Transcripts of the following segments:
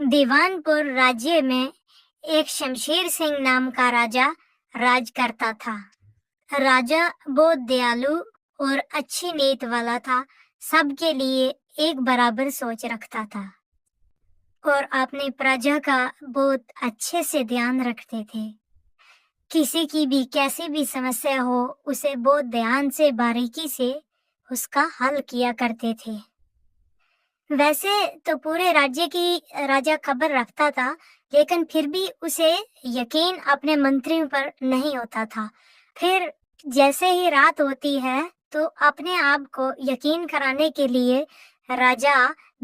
दीवानपुर राज्य में एक शमशेर सिंह नाम का राजा राज करता था। राजा बहुत दयालु और अच्छी नीयत वाला था, सबके लिए एक बराबर सोच रखता था और अपनी प्रजा का बहुत अच्छे से ध्यान रखते थे। किसी की भी कैसी भी समस्या हो, उसे बहुत ध्यान से बारीकी से उसका हल किया करते थे। वैसे तो पूरे राज्य की राजा खबर रखता था, लेकिन फिर भी उसे यकीन अपने मंत्रियों पर नहीं होता था। फिर जैसे ही रात होती है तो अपने आप को यकीन कराने के लिए राजा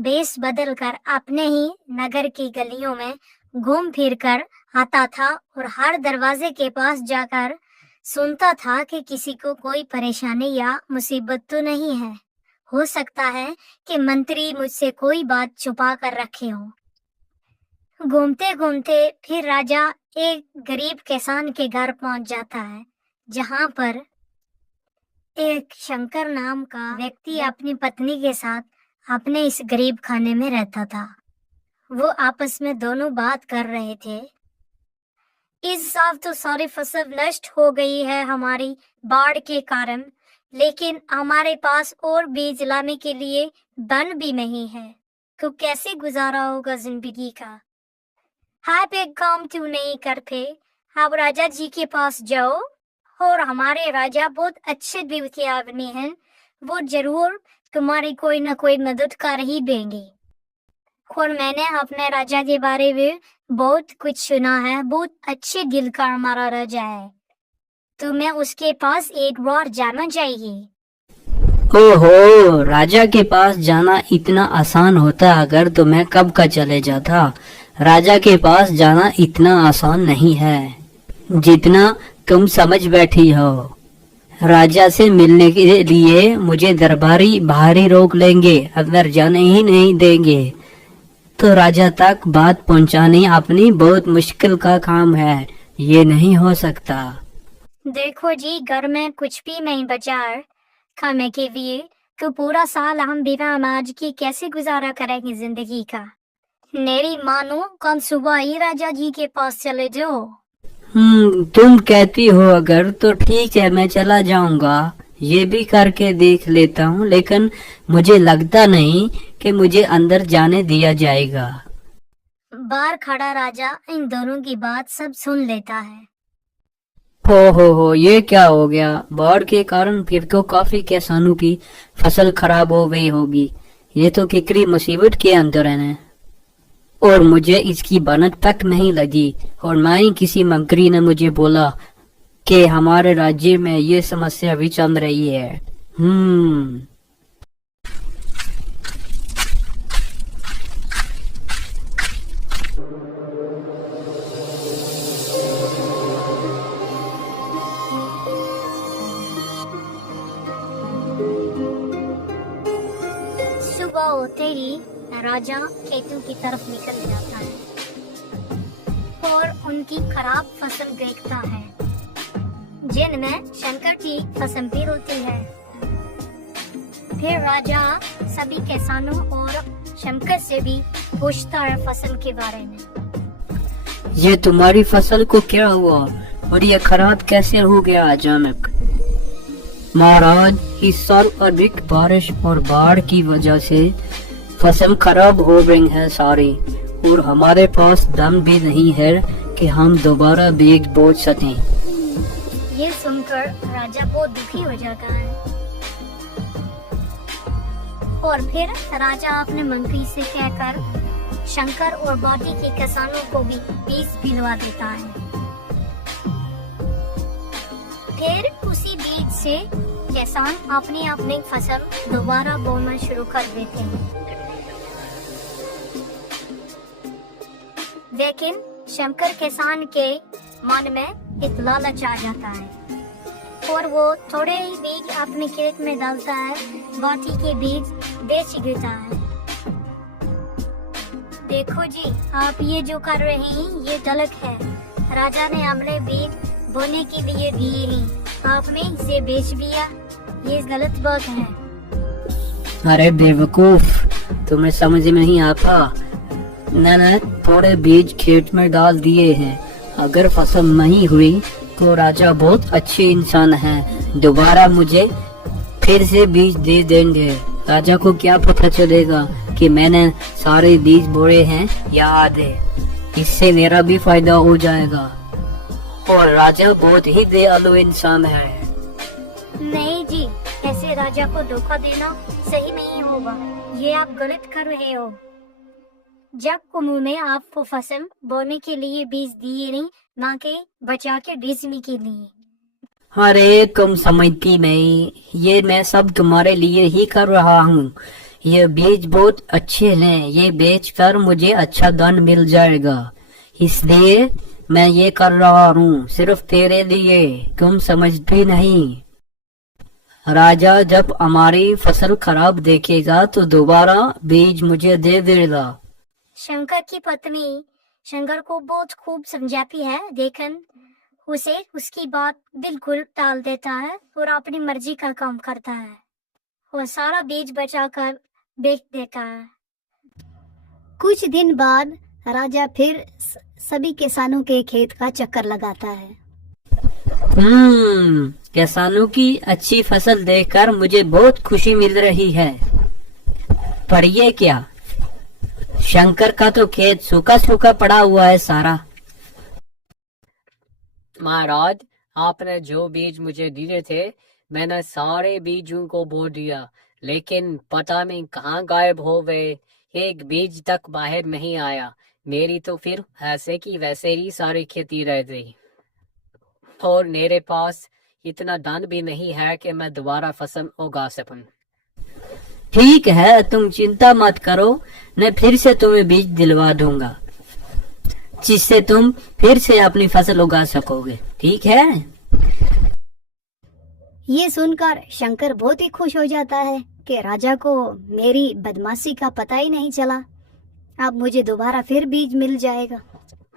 वेश बदल कर अपने ही नगर की गलियों में घूम फिर कर आता था और हर दरवाजे के पास जाकर सुनता था कि किसी को कोई परेशानी या मुसीबत तो नहीं है। हो सकता है कि मंत्री मुझसे कोई बात छुपा कर रखे हो। घूमते घूमते फिर राजा एक गरीब किसान के घर पहुंच जाता है, जहां पर एक शंकर नाम का व्यक्ति अपनी पत्नी के साथ अपने इस गरीब खाने में रहता था। वो आपस में दोनों बात कर रहे थे। इस साल तो सारी फसल नष्ट हो गई है हमारी बाढ़ के कारण, लेकिन हमारे पास और बीज लाने के लिए धन भी नहीं है, तो कैसे गुजारा होगा जिंदगी का। आप एक काम क्यों नहीं करते, आप राजा जी के पास जाओ और हमारे राजा बहुत अच्छे दिल के आदमी हैं, वो जरूर तुम्हारी कोई ना कोई मदद कर ही देंगे। और मैंने अपने राजा के बारे में बहुत कुछ सुना है, बहुत अच्छे दिल का हमारा राजा है, तुम्हें उसके पास एक बार जाना चाहिए। ओहो, राजा के पास जाना इतना आसान होता अगर तो मैं कब का चले जाता। राजा के पास जाना इतना आसान नहीं है जितना तुम समझ बैठी हो। राजा से मिलने के लिए मुझे दरबारी बाहरी रोक लेंगे, अंदर जाने ही नहीं देंगे। तो राजा तक बात पहुंचानी अपनी बहुत मुश्किल का काम है, ये नहीं हो सकता। देखो जी, घर में कुछ भी नहीं बचा है खाने के लिए, तो पूरा साल हम बिना अनाज की कैसे गुजारा करेंगे जिंदगी का। मेरी मानो कल सुबह ही राजा जी के पास चले जाओ। तुम कहती हो अगर तो ठीक है, मैं चला जाऊंगा, ये भी करके देख लेता हूँ, लेकिन मुझे लगता नहीं कि मुझे अंदर जाने दिया जाएगा। बाहर खड़ा राजा इन दोनों की बात सब सुन लेता है। हो, ये क्या हो गया? बाढ़ के कारण फिर तो काफी किसानों की फसल खराब हो गई होगी। ये तो किकरी मुसीबत के अंदर है और मुझे इसकी बनत तक नहीं लगी। और ना ही किसी मंत्री ने मुझे बोला कि हमारे राज्य में ये समस्या भी चल रही है। सुबह होते ही राजा खेतों की तरफ निकल जाता है और उनकी खराब फसल देखता है, जिनमें शंकर की फसल भी होती है। फिर राजा सभी किसानों और शंकर से भी पूछता है फसल के बारे में। ये तुम्हारी फसल को क्या हुआ और ये खराब कैसे हो गया अचानक? महाराज, इस साल अधिक बारिश और बाढ़ की वजह से फसल खराब हो गई है सारी, और हमारे पास दम भी नहीं है कि हम दोबारा बीज बो सकें। ये सुनकर राजा बहुत दुखी हो जाता है और फिर राजा अपने मंत्री से कहकर शंकर और बाकी के किसानों को भी बीज दिलवा देता है। फिर उसी बीज से किसान अपनी अपनी फसल दोबारा बोना शुरू कर देते हैं। लेकिन शंकर किसान के मन में एक लालच आ जाता है और वो थोड़े ही बीज अपने खेत में डालता है, बाकी के बीज बेच देता है। देखो जी, आप ये जो कर रहे हैं ये गलत है। राजा ने हमने बीज बोने के लिए दिए हैं, आपने इसे बेच दिया, ये गलत बात है। अरे बेवकूफ, तुम्हें समझ में नहीं आता। मैंने थोड़े बीज खेत में डाल दिए हैं। अगर फसल नहीं हुई तो राजा बहुत अच्छे इंसान है, दोबारा मुझे फिर से बीज दे देंगे। राजा को क्या पता चलेगा कि मैंने सारे बीज बोए हैं या आधे। इससे मेरा भी फायदा हो जाएगा। और राजा बहुत ही दयालु इंसान है। नहीं जी, ऐसे राजा को धोखा देना सही नहीं होगा। ये आप गलत कर रहे हो। जब उन्होंने आपको फसल बोने के लिए बीज दिए नहीं, ना कि बचा के बेचने के लिए। अरे तुम समझती नहीं, ये मैं सब तुम्हारे लिए ही कर रहा हूँ। ये बीज बहुत अच्छे हैं, ये बेचकर मुझे अच्छा धन मिल जाएगा, इसलिए मैं ये कर रहा हूँ सिर्फ तेरे लिए। तुम समझती नहीं। राजा जब हमारी फसल खराब देखेगा तो दोबारा बीज मुझे दे देगा। शंकर की पत्नी शंकर को बहुत खूब समझाती है, लेकिन उसे उसकी बात बिल्कुल टाल देता है और अपनी मर्जी का काम करता है। वो सारा बीज बचाकर बेच देता है। कुछ दिन बाद राजा फिर सभी किसानों के खेत का चक्कर लगाता है। किसानों की अच्छी फसल देखकर मुझे बहुत खुशी मिल रही है। पर ये क्या, शंकर का तो खेत सूखा सूखा पड़ा हुआ है सारा। महाराज, आपने जो बीज मुझे दिए थे, मैंने सारे बीजों को बो दिया, लेकिन पता नहीं कहाँ गायब हो गए। एक बीज तक बाहर नहीं आया। मेरी तो फिर ऐसे की वैसे ही सारी खेती रह गई। और मेरे पास इतना धन भी नहीं है कि मैं दोबारा फसल उगा सकूं। ठीक है, तुम चिंता मत करो, मैं फिर से तुम्हें बीज दिलवा दूंगा, जिससे तुम फिर से अपनी फसल उगा सकोगे। ठीक है? ये सुनकर शंकर बहुत ही खुश हो जाता है कि राजा को मेरी बदमाशी का पता ही नहीं चला। अब मुझे दोबारा फिर बीज मिल जाएगा।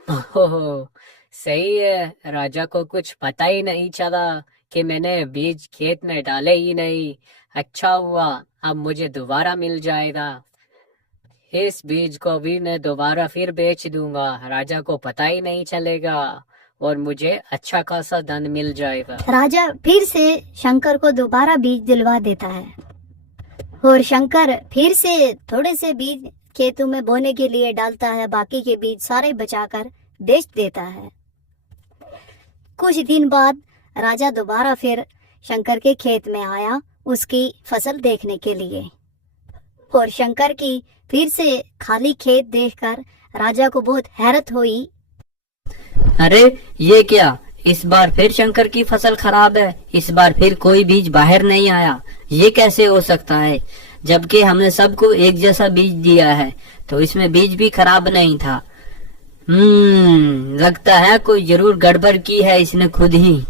ओह, सही है, राजा को कुछ पता ही नहीं चला कि मैंने बीज खेत में डाले ही नहीं। अच्छा हुआ, अब मुझे दोबारा मिल जाएगा। इस बीज को भी मैं दोबारा फिर बेच दूंगा, राजा को पता ही नहीं चलेगा और मुझे अच्छा खासा धन मिल जाएगा। राजा फिर से शंकर को दोबारा बीज दिलवा देता है और शंकर फिर से थोड़े से बीज खेतों में बोने के लिए डालता है, बाकी के बीज सारे बचाकर बेच देता है। कुछ दिन बाद राजा दोबारा फिर शंकर के खेत में आया उसकी फसल देखने के लिए, और शंकर की फिर से खाली खेत देखकर राजा को बहुत हैरत हुई। अरे ये क्या, इस बार फिर शंकर की फसल खराब है। इस बार फिर कोई बीज बाहर नहीं आया। ये कैसे हो सकता है, जबकि हमने सबको एक जैसा बीज दिया है, तो इसमें बीज भी खराब नहीं था। लगता है कोई जरूर गड़बड़ की है इसने खुद ही।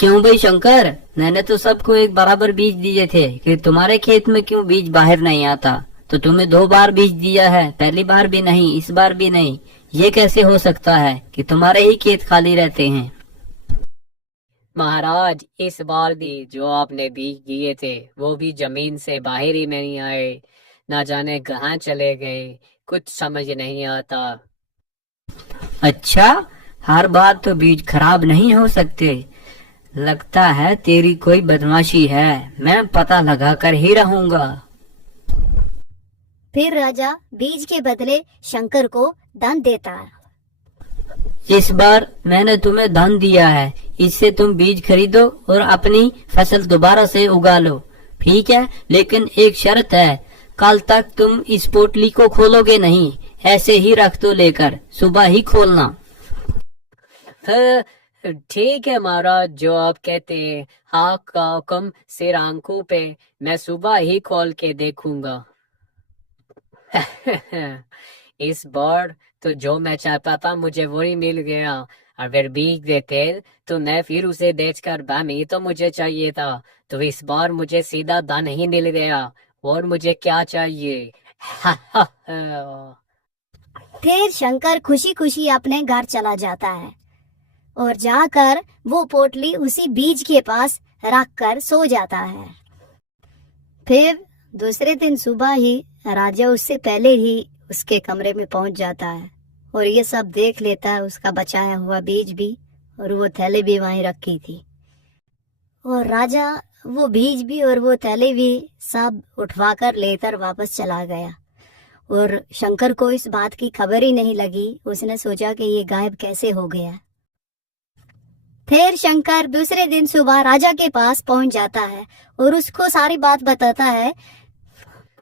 क्यों भाई शंकर, मैंने तो सबको एक बराबर बीज दिए थे, कि तुम्हारे खेत में क्यों बीज बाहर नहीं आता? तो तुम्हें 2 बार बीज दिया है, पहली बार भी नहीं, इस बार भी नहीं। ये कैसे हो सकता है कि तुम्हारे ही खेत खाली रहते हैं? महाराज, इस बार भी जो आपने बीज दिए थे वो भी जमीन से बाहर ही नहीं आए, ना जाने कहाँ चले गए, कुछ समझ नहीं आता। अच्छा, हर बार तो बीज खराब नहीं हो सकते। लगता है तेरी कोई बदमाशी है, मैं पता लगा कर ही रहूंगा। फिर राजा बीज के बदले शंकर को धन देता है। इस बार मैंने तुम्हें धन दिया है, इससे तुम बीज खरीदो और अपनी फसल दोबारा से उगा लो, ठीक है? लेकिन एक शर्त है, कल तक तुम इस पोटली को खोलोगे नहीं, ऐसे ही रख दो लेकर, सुबह ही खोलना। ठीक है महाराज, जो आप कहते हैं। आँख का हुक्म सिर आंखों पे, मैं सुबह ही खोल के देखूंगा। इस बार तो जो मैं चाहता था मुझे वही मिल गया। अगर बीज देते तो मैं फिर उसे बेचकर बामी तो मुझे चाहिए था, तो इस बार मुझे सीधा धन ही मिल गया, और मुझे क्या चाहिए? फिर शंकर खुशी खुशी अपने घर चला जाता है और जाकर वो पोटली उसी बीज के पास रख कर सो जाता है। फिर दूसरे दिन सुबह ही राजा उससे पहले ही उसके कमरे में पहुंच जाता है और ये सब देख लेता है, उसका बचाया हुआ बीज भी और वो थैली भी वहीं रखी थी। और राजा वो बीज भी और वो थैली भी सब उठवाकर लेकर वापस चला गया और शंकर को इस बात की खबर ही नहीं लगी। उसने सोचा कि ये गायब कैसे हो गया। फिर शंकर दूसरे दिन सुबह राजा के पास पहुंच जाता है और उसको सारी बात बताता है।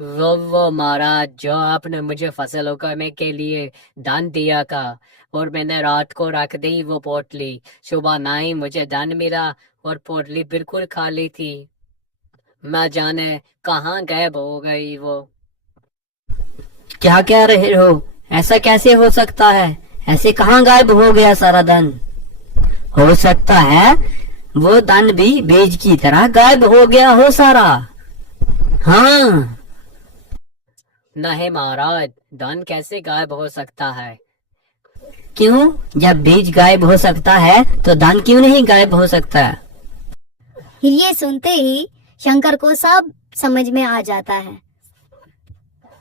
वो महाराज, जो आपने मुझे फसल उगाने के लिए दान दिया था और मैंने रात को रख दी वो पोटली, सुबह ना ही मुझे दान मिला और पोटली बिल्कुल खाली थी। मैं जाने कहाँ गायब हो गई वो। क्या कह रहे हो? ऐसा कैसे हो सकता है? ऐसे कहाँ गायब हो गया सारा धन? हो सकता है वो धन भी बीज की तरह गायब हो गया हो सारा। हाँ। नहीं महाराज, धन कैसे गायब हो सकता है? क्यों? जब बीज गायब हो सकता है तो धन क्यों नहीं गायब हो सकता? ये सुनते ही शंकर को सब समझ में आ जाता है।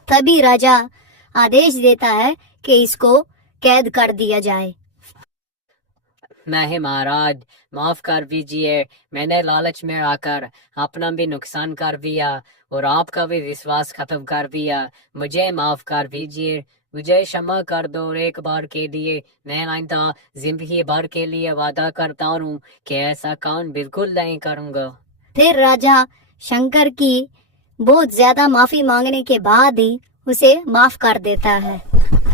तभी राजा आदेश देता है कि इसको कैद कर दिया जाए। नहीं महाराज, माफ कर दीजिए। मैंने लालच में आकर अपना भी नुकसान कर दिया और आपका भी विश्वास खत्म कर दिया। मुझे माफ कर दीजिए, मुझे क्षमा कर दो। और एक बार के लिए मैं आइंदा जिंदगी भर के लिए वादा करता हूँ कि ऐसा काम बिल्कुल नहीं करूँगा। फिर राजा शंकर की बहुत ज्यादा माफी मांगने के बाद ही उसे माफ कर देता है।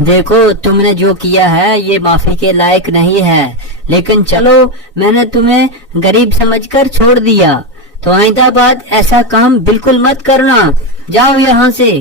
देखो, तुमने जो किया है ये माफी के लायक नहीं है, लेकिन चलो मैंने तुम्हें गरीब समझकर छोड़ दिया, तो आइंदा बाद ऐसा काम बिल्कुल मत करना। जाओ यहाँ से।